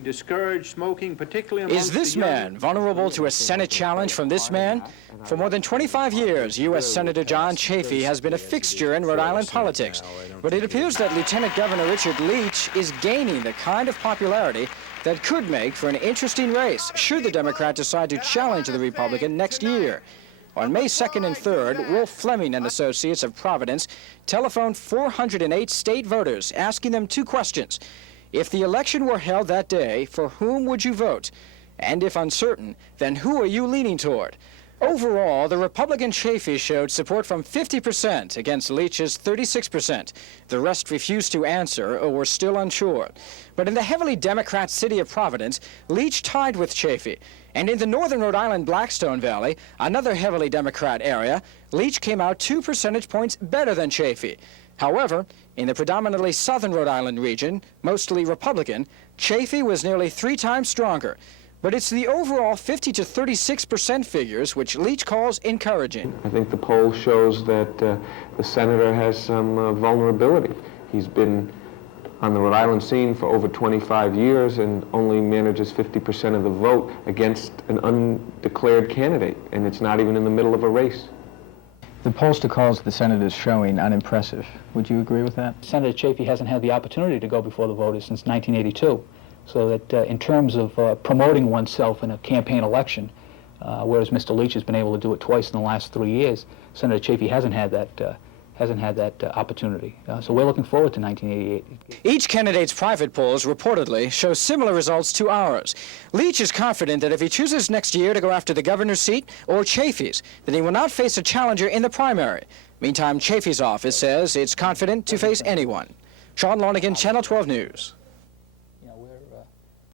Discourage smoking, particularly Is this man vulnerable to a Senate challenge from this man? For more than 25 years, U.S. Senator John Chafee has been a fixture in Rhode Island politics. But it appears that Lieutenant Governor Richard Licht is gaining the kind of popularity that could make for an interesting race should the Democrat decide to challenge the Republican next year. On May 2nd and 3rd, Wolf Fleming and Associates of Providence telephoned 408 state voters, asking them two questions. If the election were held that day, for whom would you vote? And if uncertain, then who are you leaning toward? Overall, the Republican Chafee showed support from 50% against Licht's 36%. The rest refused to answer or were still unsure. But in the heavily Democrat city of Providence, Licht tied with Chafee. And in the northern Rhode Island Blackstone Valley, another heavily Democrat area, Licht came out 2 percentage points better than Chafee. However, in the predominantly southern Rhode Island region, mostly Republican, Chafee was nearly 3 times stronger. But it's the overall 50 to 36% figures which Licht calls encouraging. I think the poll shows that the senator has some vulnerability. He's been on the Rhode Island scene for over 25 years and only manages 50% of the vote against an undeclared candidate, and it's not even in the middle of a race. The pollster calls the senator's showing unimpressive. Would you agree with that? Senator Chafee hasn't had the opportunity to go before the voters since 1982. So that in terms of promoting oneself in a campaign election, whereas Mr. Licht has been able to do it twice in the last 3 years, Senator Chafee hasn't had that opportunity. So we're looking forward to 1988. Each candidate's private polls reportedly show similar results to ours. Licht is confident that if he chooses next year to go after the governor's seat or Chafee's, then he will not face a challenger in the primary. Meantime, Chafee's office says it's confident to face anyone. Sean Lonigan, Channel 12 News.